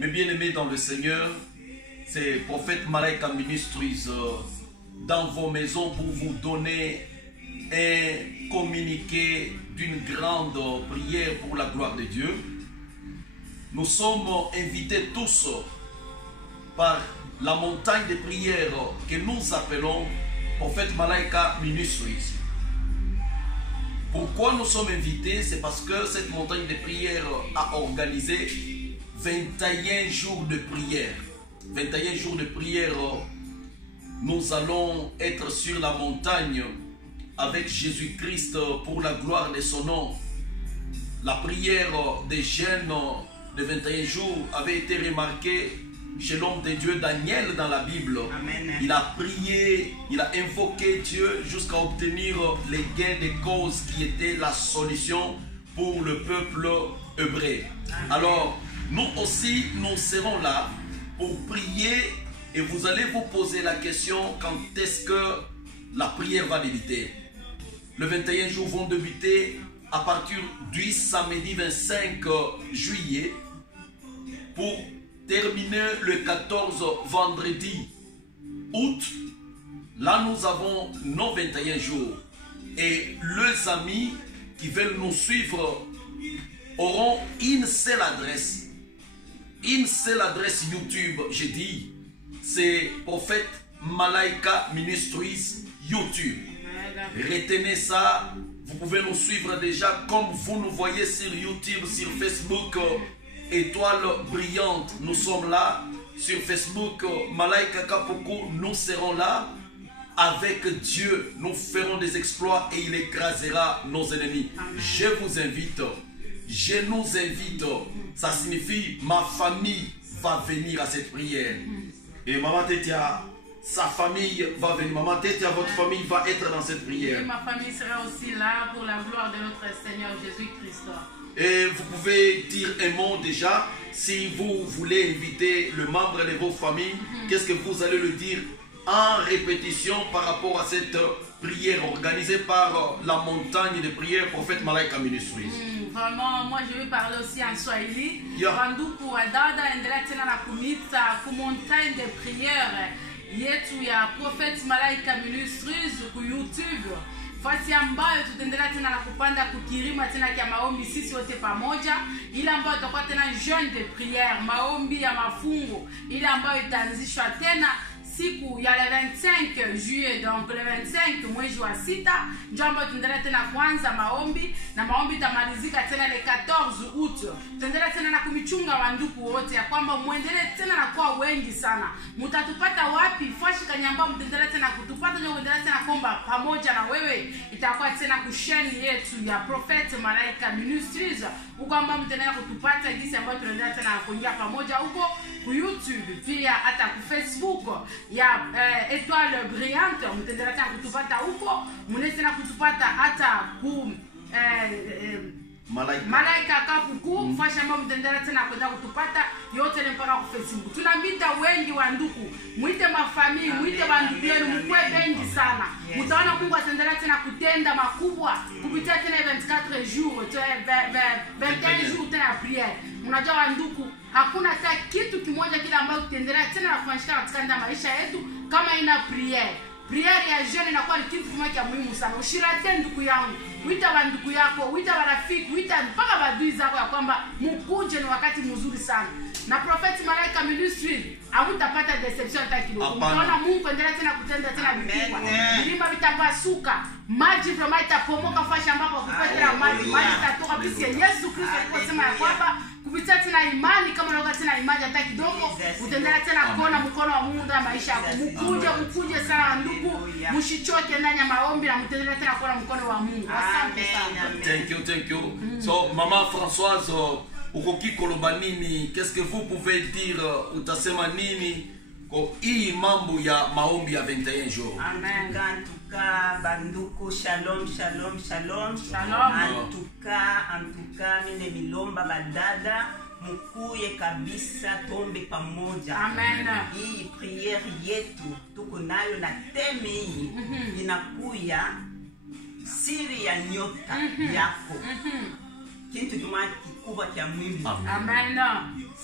Mes bien-aimés dans le Seigneur, c'est Prophète Malaika Ministries dans vos maisons pour vous donner un communiqué d'une grande prière pour la gloire de Dieu. Nous sommes invités tous par la montagne de prière que nous appelons Prophète Malaika Ministries. Pourquoi nous sommes invités? C'est parce que cette montagne de prière a organisé 21 jours de prière. 21 jours de prière, nous allons être sur la montagne avec Jésus-Christ pour la gloire de son nom. La prière des jeûnes de 21 jours avait été remarquée chez l'homme de Dieu Daniel dans la Bible. Amen. Il a prié, il a invoqué Dieu jusqu'à obtenir les gains de cause qui étaient la solution pour le peuple hébreu. Alors, nous aussi, nous serons là pour prier et vous allez vous poser la question quand est-ce que la prière va débuter. Les 21 jours vont débuter à partir du samedi 25 juillet pour terminer le 14 vendredi août. Là, nous avons nos 21 jours. Et les amis qui veulent nous suivre auront une seule adresse. Une seule adresse YouTube, j'ai dit. C'est Prophète Malaika Ministries YouTube. Retenez ça. Vous pouvez nous suivre déjà comme vous nous voyez sur YouTube, sur Facebook. Étoile brillante, nous sommes là. Sur Facebook, Malaika Kapoku, nous serons là. Avec Dieu, nous ferons des exploits et il écrasera nos ennemis. Je vous invite, je nous invite. Ça signifie ma famille va venir à cette prière. Et Maman Tetia, sa famille va venir. Maman Tetia, votre famille va être dans cette prière. Et ma famille sera aussi là pour la gloire de notre Seigneur Jésus-Christ. Et vous pouvez dire un mot déjà. Si vous voulez inviter le membre de vos familles, qu'est-ce que vous allez le dire en répétition par rapport à cette prière organisée par la montagne de prière Prophète Malaika Ministries? Vraiment, moi je vais parler aussi en Swahili. Yeah. Banduku wadada endelea tena na kumita ku montagne de prière yetu ya Prophète Malaika Ministries ku YouTube. Fasi ambayo tutaendelea tena na kupanda kukirima tena kia maombi sisi wote pamoja, ile ambayo tutakuwa tena jeûne de prière, maombi ya mafungo, ile ambayo itaanzishwa tena siku ya le 25 juillet, donc le 25 mwezi wa sita ndio ambayo tunaendelea tena kwanza maombi, na maombi itamalizika tena le 14 août. Tunaendelea tena na kumichunga wanduku wote ya kwamba muendelee tena na kuwa wengi sana. Mtatupata wapi? Fashi Kanyamba, mtaendelea tena kutupata, ndio muendelee tena komba pamoja na wewe. Itakuwa tena kusheni yetu ya Prophet Malaika Ministries, kwamba mtaendelea kutupata jinsi ambayo tunaendelea tena kuingia pamoja huko ku YouTube, pia hata ku Facebook ya Étoile Brillante, mtaendelea tena kutupata huko. Mnaweza tena kutupata hata ku Malaika Kapuku, fasha ambao mtaendelea tena kwenda kutupata yote ile mpaka ku Facebook. Tunamita wengi wa nduku, muite mafamili, muite bandugu yenu, mkwe wengi sana. Mtaona Mungu ataendelea tena kutenda makubwa kupitia tena 24 jours, 21 jours tena prière. Unajua wa nduku, hakuna hata kitu kimoja kile ambacho tutaendelea tena na kufanyika katika maisha yetu kama ina prière. Prière ya jeune inakuwa ni kitu kimoja cha muhimu sana. Ushirate ndugu yangu, wita bandugu yako, wita barafiki, wita mpaka badui zako ya kwamba mkuje, ni wakati mzuri sana. Na Prophet Malaika Ministries hamtapata deception hata kidogo. Utaona Mungu endelea tena kutenda tena vikubwa. Milima vitapasuka, maji vraiment itapomoka fasha ambapo kupata maji itatoka bisi Yesu Kristo aliposema ya kwamba kupitia tena imani, kama unaoga tena imani hata kidogo, utaendelea tena kuona mkono wa Mungu ndani maisha yako. Mkuje sana ndugu, mshichoke ndani ya maombi na mtaendelea tena kuona mkono wa Mungu. Asante sana. Thank you. So Maman Françoise, ukoki koloba nini? Qu'est-ce que vous pouvez dire? Utasema nini kwa hii mambo ya maombi ya 21 jours? Amen. En tout cas, banduku, shalom. En tout cas, mine milomba badada, mukuye kabisa, tombe pamoja. Amen. Hii prière yetu tuko nayo na teme hii inakuya siri ya nyota yako. Kintu kimoja kikubwa kya Mungu. Amen.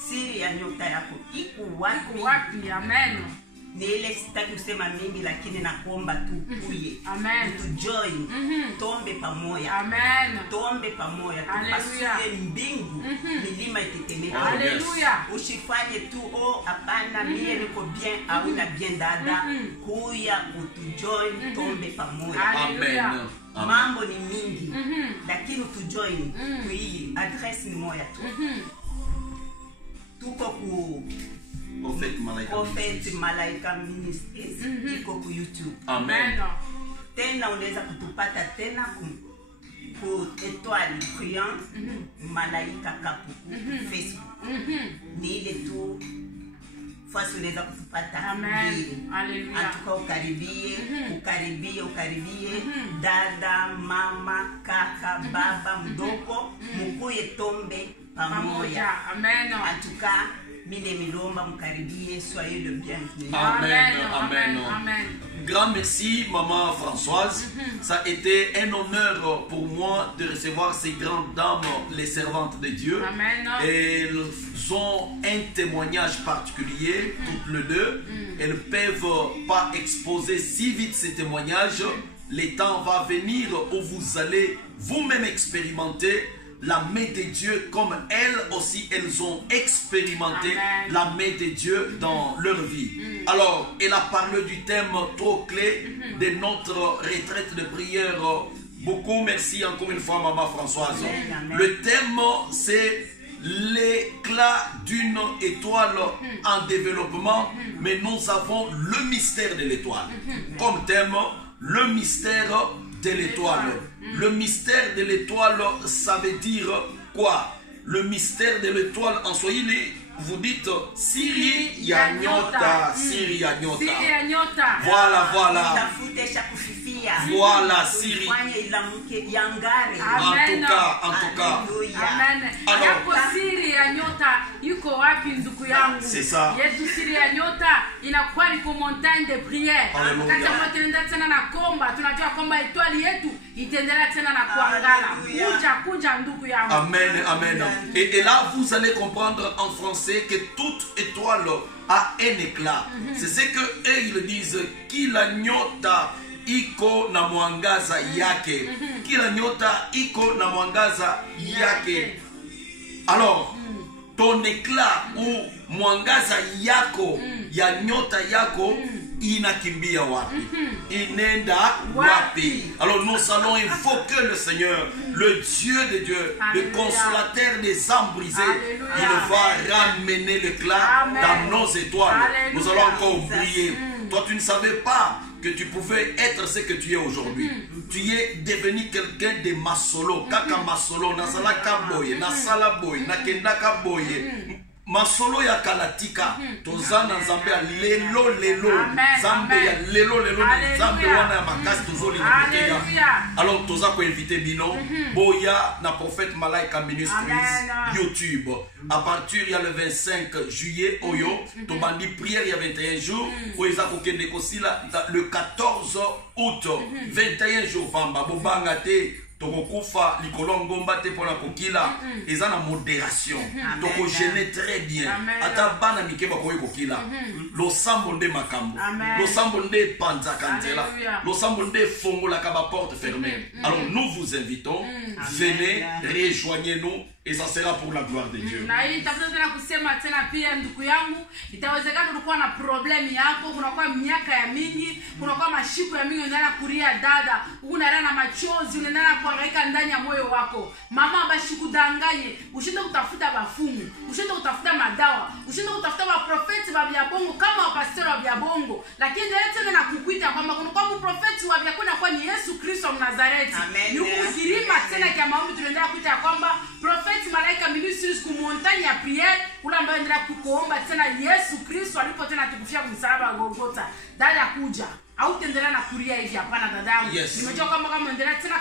Siri ya nyota yako iko wapi? Wapi? Amen. Ni ile sitaki kusema mingi, lakini nakuomba tu kuye. Amen. Tujoin. Tombe pamoja. Amen. Tombe pamoja. Tupasue mbingu. Milima itetemeke. Hallelujah. Usifanye tu hapana mie niko bien au na bien dada. Kuya utujoin, tombe pamoja. Hallelujah. Mambo ni mingi. Lakini utujoin. Kui address ni moja tu. Tuko ku Prophet Malaika Ministries iko ku YouTube. Amen. Tena unaweza kutupata tena ku Etoile Priant Malaika Kapuku Facebook. Ni ile tu fasi unaweza kutupata. Amen. Hallelujah. Atuka ukaribie, ukaribie dada, mama, kaka, baba, mdogo, mukuye tombe pamoja. Amen. Atuka mine milomba mkaribie, soyez le bienvenu. Amen. Amen. Amen. Grand merci, maman Françoise. Ça a été un honneur pour moi de recevoir ces grandes dames, les servantes de Dieu. Amen. Elles ont un témoignage particulier, toutes les deux. Elles ne peuvent pas exposer si vite ces témoignages. Le temps va venir où vous allez vous-même expérimenter la main de Dieu comme elles aussi, elles ont expérimenté la main de Dieu dans leur vie. Alors, elle a parlé du thème trop clé de notre retraite de prière. Beaucoup merci encore une fois, maman Françoise. Le thème, c'est l'éclat d'une étoile en développement, mais nous avons le mystère de l'étoile. Comme thème, le mystère de l'étoile. Le mystère de l'étoile, ça veut dire quoi? Le mystère de l'étoile en Swahili, vous dites Siri ya nyota. Siri ya nyota. Voilà, voilà. Voilà, Siri. En tout cas. Amen. Alors, siri ya nyota yuko wapi ndugu yangu? C'est ça. Yesu siri ya nyota inakuwa liko montagne de prière. Kati ambayo tunaenda tena na komba, tunajua kwamba étoile yetu itaendelea tena na kuangala. Kuja ndugu yangu. Amen, amen. Et là, vous allez comprendre en français que toute étoile a un éclat. C'est ce que eux ils disent, kila nyota iko na mwangaza yake. Kila nyota iko na mwangaza yake. Alors, ton éclat ou mwangaza yako ya nyota yako inakimbia wapi? Inenda wapi? Alors nous allons invoquer le Seigneur, le Dieu de Dieu, le consolateur des âmes brisées. Il va ramener l'éclat dans nos étoiles. Nous allons encore briller. Toi tu ne savais pas que tu pouvais être ce que tu es aujourd'hui. Tu es devenu quelqu'un de masolo. Kaka masolo, nasala kaboye, nasala boye, nakendaka boye. Masolo ya kalatika tozana nzambe ya lelo nzambe ya lelo nzambe wana ya makasi tozoli na koteya. Alors toza ko inviter bino boya na prophète Malaika Ministries YouTube à partir ya le 25 juillet oyo tobandi prière il y a 21 jours oza ko kende kosila le 14 août 21 jours pamba bobanga te tokokufa likolo ngomba te pona kokila eza na modération toko gêner très bien ata bana mikeba ko kokila losambo nde makambo losambo nde panzaka nzela losambo nde fongola ka ba porte fermée. Alors nous vous invitons, venez, rejoignez-nous et ça sera pour la gloire de Dieu. Na hii tafuta tena kusema tena pia ndugu yangu, itawezekana ulikuwa na problem yako, kunakuwa miaka ya mingi, kunakuwa mashiko ya mingi unaenda kulia dada, unaenda na machozi, unaenda kuhangaika ndani ya moyo wako. Mama bashikudanganye, ushinde kutafuta bafumu, ushinde kutafuta madawa, ushinde kutafuta ba profeti ba bya bongo kama pastor wa bya bongo, lakini ndio tena nakukuita kwamba kunakuwa profeti wa bya kwa ni Yesu Kristo wa Nazareti. Ni kukirima tena kwa maombi tunaendelea kuita kwamba Prophet Malaika Ministries ku montagne ya prière kula ambayo endelea kukuomba tena Yesu Kristo alipo tena tukufia kumsalaba wa Golgotha. Dada kuja au tendelea na kuria hivi hapana dadangu. Nimejua kwamba kama endelea tena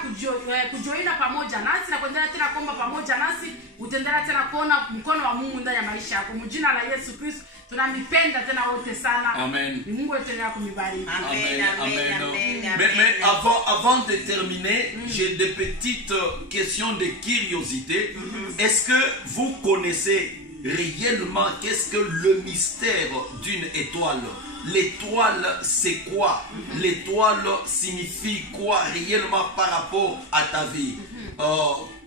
kujoina pamoja nasi na kuendelea tena kuomba pamoja nasi utaendelea tena kuona mkono wa Mungu ndani ya maisha yako. Mjina la Yesu Kristo tunamipenda tena wote sana. Amen. Ni Mungu aendelea kumibariki. Mais avant de terminer, j'ai des petites questions de curiosité. Est-ce que vous connaissez réellement qu'est-ce que le mystère d'une étoile? L'étoile, c'est quoi? L'étoile signifie quoi réellement par rapport à ta vie?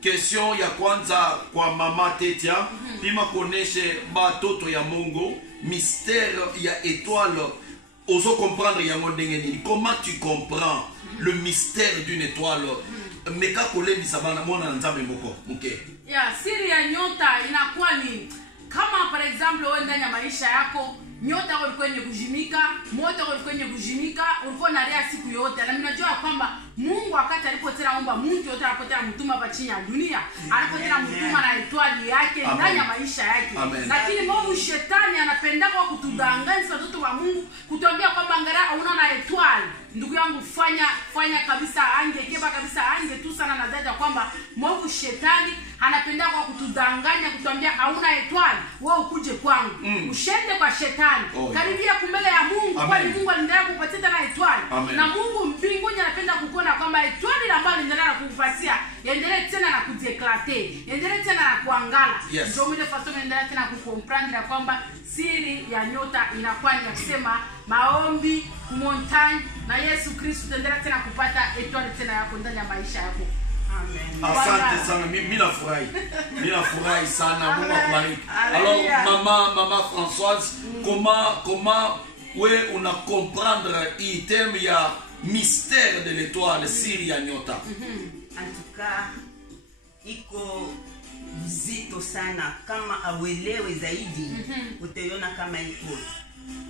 Question ya kwanza kwa mama Tetia, pima koneshe batoto ya Mungu, mystère ya étoile. Oso comprendre yango ndenge nini? Comment tu comprends le mystère d'une étoile? Meka kole bisabana mona nzambe moko. Okay. Ya siri ya nyota inakuwa ni kama par exemple wewe ndani ya maisha yako nyota yako ilikuwa yenye kujimika, moto wako ilikuwa yenye kujimika, ulikuwa unalia siku yote. Na mimi najua kwamba Mungu wakati alipotenda umba mtu yote alipotenda mtuma hapa chini ya dunia, alipotenda mtuma na etwali yake ndani ya maisha yake. Lakini Mungu shetani anapenda kwa kutudanganya watoto wa Mungu, kutuambia kwamba angalia unaona etwali. Ndugu yangu fanya kabisa ange keba kabisa ange tu sana na dada kwamba Mungu shetani anapenda kwa kutudanganya, kutuambia hauna etwali, wewe ukuje kwangu. Ushende kwa shetani. Karibia kumbele ya Mungu, kwa Mungu anaendelea kukupatia tena etwali. Na Mungu mbinguni anapenda kukuona kwamba etwali ambayo anaendelea kukupatia endelee tena na kudeklate, endelee tena na kuangala. Ndio ile façon endelea tena kukomprendre kwamba siri ya nyota inakuwa ni kusema maombi kumontagne na Yesu Kristo, endelea tena kupata etwali tena yako ndani ya maisha yako. Asante sana, mimi nafurahi sana, Mungu akubariki. Alors mama Françoise, comment on a comprendre item ya mystère de l'étoile, siri ya nyota? En tout cas, iko vizito sana, kama awelewe zaidi utaiona kama iko.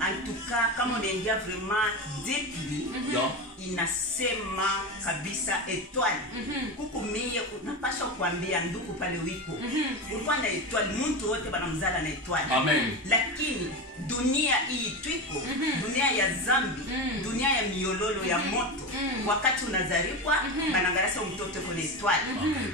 En tout cas, kama unaingia vraiment deeply, inasema kabisa etwali. Kuku mie unapasha kuambia ndugu pale wiko. Ulikuwa na etwali, mtu wote banamzala na etwali. Amen. Lakini dunia hii twiko, dunia ya zambi, dunia ya miololo ya moto. Wakati unazarikwa, banangarasa mtoto kone etwali.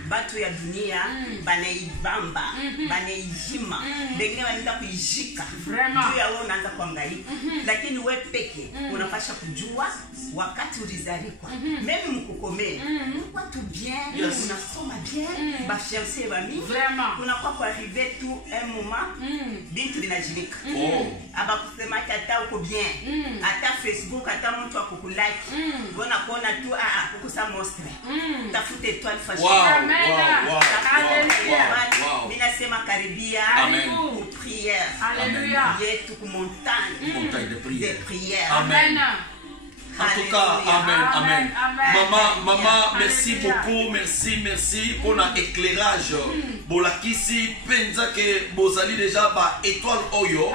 Batu ya dunia, banaibamba, banaijima. Bengine wanaenda kuijika. Juu ya wewe unaanza kuangaika. Lakini we peke, unapasha kujua wakati ulizarikwa. Meme mkukomee, watu bien, unasoma bien, bashense bami. Unakuwa kwa arriver tu un moment, bintu linajimika. Aba kusema hata uko bien, hata Facebook, hata mtu akukulike. Gona kuona tu kukusa mostre. Tafute étoile fashion. Mimi nasema karibia ku prière. Alléluia. Yetu ku montagne de prière. Amen. En tout cas, amen. Maman, merci beaucoup, merci pour l'éclairage. Bolakisi penza que bozali déjà ba étoile oyo.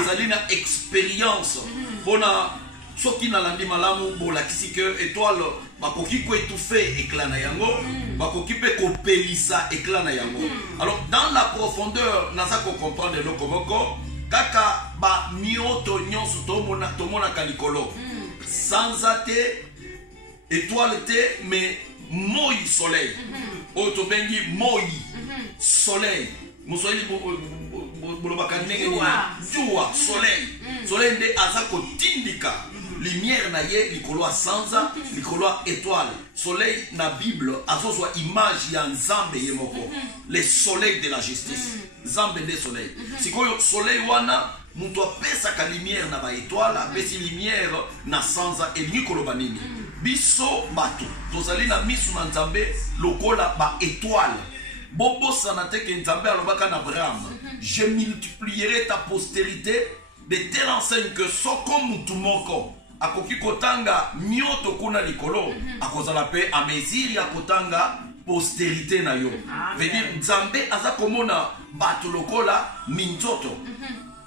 Ezali na expérience. Bona soki na landi malamu bolakisi que étoile bakoki ko étouffer éclat na yango, bakoki pe ko pelisa éclat na yango. Alors dans la profondeur naza ko comprendre le komoko kaka ba mioto nyonso tomona kalikolo. Sans athée, étoile té, mais moi soleil. Otobengi moi soleil. Muswahili jua soleil. Soleil nde azako tindika. Lumière na ye likolo sanza, likolo étoile. Soleil na Bible azozwa image ya Nzambe yemoko. Le soleil de la justice. Nzambe de soleil. Sikoyo soleil wana mutu apesa ka lumière na ba étoile, apesi lumière na sanza elingi koloba nini? Biso bato tozali na misu na Nzambe lokola ba étoile. Bobo sanate ke Nzambe alobaka na Abraham, je multiplierai ta postérité de telle enseigne que soko mutu moko akoki kotanga mioto kuna likolo akozala pe ameziri ya kotanga postérité na yo. Veut dire Nzambe aza komona bato lokola minzoto.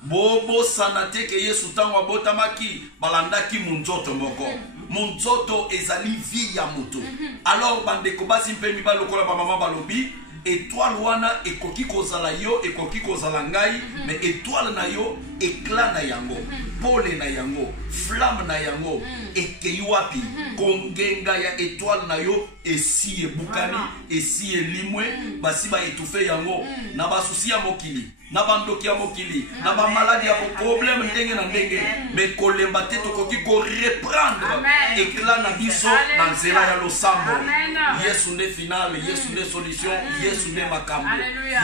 Bobo sanate ke Yesu tango abotamaki balandaki munzoto moko. Munzoto ezali vie ya mutu. Alors bandeko basi mpe mi balokola ba mama balobi étoile wana ekoki kozala yo, ekoki kozala ngai, mais étoile na yo éclat na yango, pole na yango, flamme na yango, ekei wapi kongenga ya étoile na yo esi ebukani, esi elimwe, basi ba étouffer yango na basusi ya mokili. na bandoki ya mokili na ba maladie ya problème ndenge na ndenge mais kolemba te tokoki ko reprendre éclat na biso na nzela ya losambo. Yesu nde finale, Yesu nde solution, Yesu nde makambo,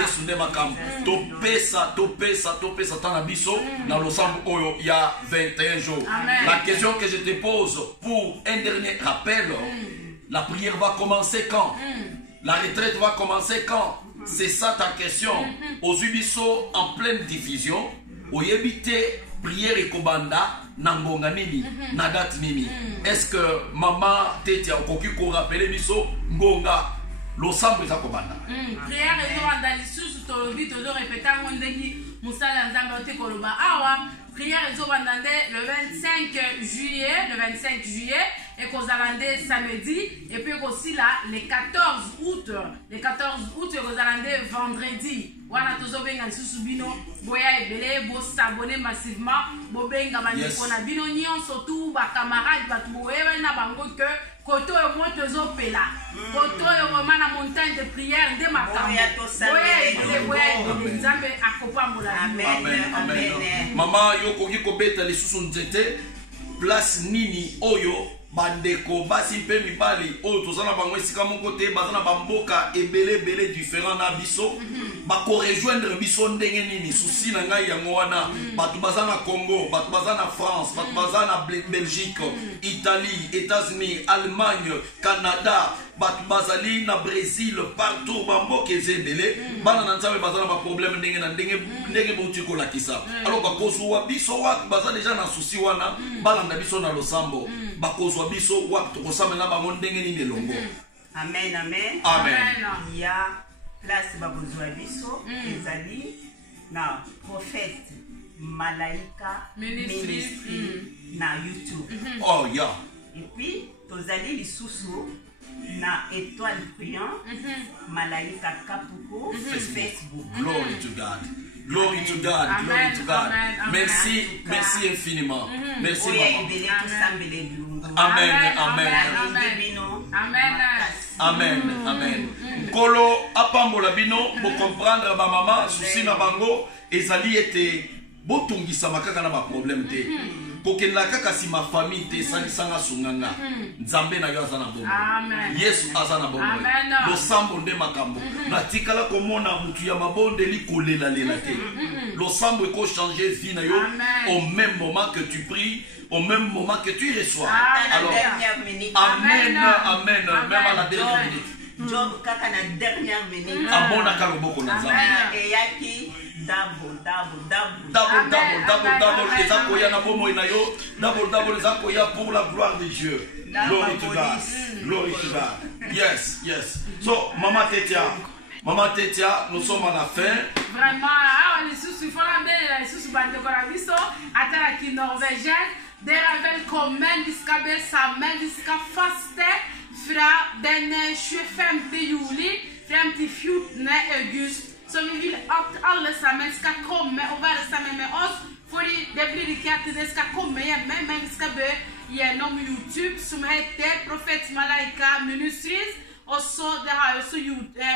Yesu nde makambo. Topesa tana biso na losambo oyo ya 21 jours. La question que je te pose pour un dernier rappel, la prière va commencer quand? La retraite va commencer quand? C'est ça ta question. Aux Ubiso en pleine diffusion, au Yébité, prière et kobanda, nangonga nini, nadat nini. Est-ce que maman Tetia okoki ko rappeler biso ngonga losambo za kobanda? Prière et kobanda lisusu tolobi todo répéter ngondengi musala nzambe ote koloba awa. Prière et kobanda le 25 juillet et kozalande samedi et puis aussi là le 14 août et kozalande vendredi. Wana tozobenga lisusu bino boya ebele bo s'abonner massivement bo benga bandeko na bino nyonso tout ba camarades ba boyeba na bango que koto yo moto zopela koto yo mana montagne de prière de makambo boya nzambe akopambola. Amen. Mama yoko kiko beta lisusu nzete place nini oyo bandeko basi mpe mibali oyo tozana bango esika moko te bazana bamboka ebele différent na biso bako rejoindre biso ndenge nini susi na ngai yango wana batu bazana Congo, batu bazana France, batu bazana Belgique, Italie, États-Unis, Allemagne, Canada, batu bazali na Brésil, partout bamboka ezebele bana na nzambe bazana ba problème ndenge na ndenge bouti ko lakisa. Alors bakozwa biso wa bazana déjà na susi wana balanda biso na losambo bakozwa biso wa tokosamela bango ndenge nini longo. Amen. Il y a place bakozwa biso ezali na prophète Malaika Ministry na YouTube. Oh yeah. Et puis tozali lisusu na étoile priant Malaika Kapuko Facebook. Glory to God. Glory to God. Amen. Glory to God. Amen. Merci infiniment. Merci Amen. Amen. Kolo apambola bino bo comprendre ba mama souci na bango ezali ete botungisa makaka na ba problème te. Kokenda kaka si ma famille te salisanga sunganga nzambe na yo azana bomo. Yesu azana bomo. Losambo nde makambo. Na tikala komona mutu ya mabonde li kolela lela te. Losambo eko changer vie na yo au même moment que tu pries, au même moment que tu reçois. Alors amen. Même à la dernière minute. Job kaka na dernière minute. Abona kaloboko na nzambe. Eyaki double. Ezako ya na bomo ina yo. Double ezako ya pour la gloire de Dieu. Glory to God. Glory to God. Yes. So Maman Tetia, nous sommes à la fin. Vraiment, les sous-fans, les sous-bandes atara qui norvégienne, des ravels communs, discabel sa main, disca faste, fra den 25 juli, fram till 14 augusti. Så vi vill att alla sammen ska komma och vara samman med oss. För det blir inte att det ska komma hemma, men vi ska börja genom YouTube som heter Prophet Malaika Ministries. Och så det har också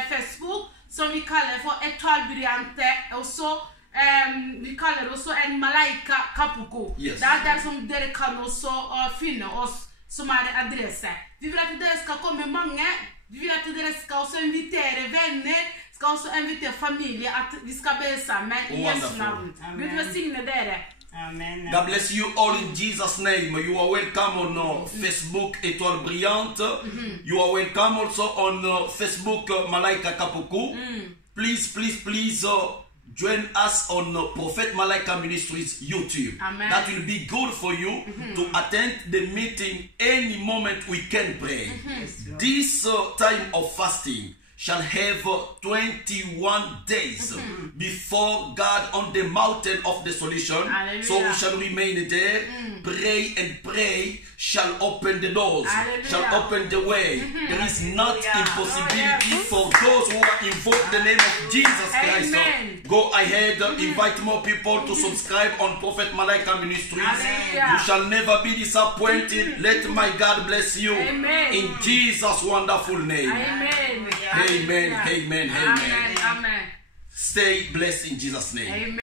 Facebook som vi kallar för Etalbriante. Och så vi kallar också en Malaika Kapuko. Yes. Det är där som dere kan också finna oss som är adressen. Vi vill att det ska komma många. Vi vill att det ska också invitera vänner. Ska också invitera familjer att vi ska be samman i Jesu namn. Gud välsigne dere. Amen. God bless you all in Jesus' name. You are welcome on Facebook Étoile Brillante. You are welcome also on Facebook Malaika Kapuku. Please join us on Prophet Malaika Ministries YouTube. Amen. That will be good for you to attend the meeting any moment we can pray. This time of fasting shall have 21 days before God on the mountain of the solution. Hallelujah. So we shall remain there, pray, shall open the doors, shall open the way. There is not impossibility for those who are invoke the name of Jesus Christ. Amen. Go ahead, invite more people to subscribe on Prophet Malaika Ministries. Hallelujah. You shall never be disappointed. Let my God bless you. Amen. In Jesus' wonderful name. Amen. Amen. Amen. Stay blessed in Jesus' name. Amen.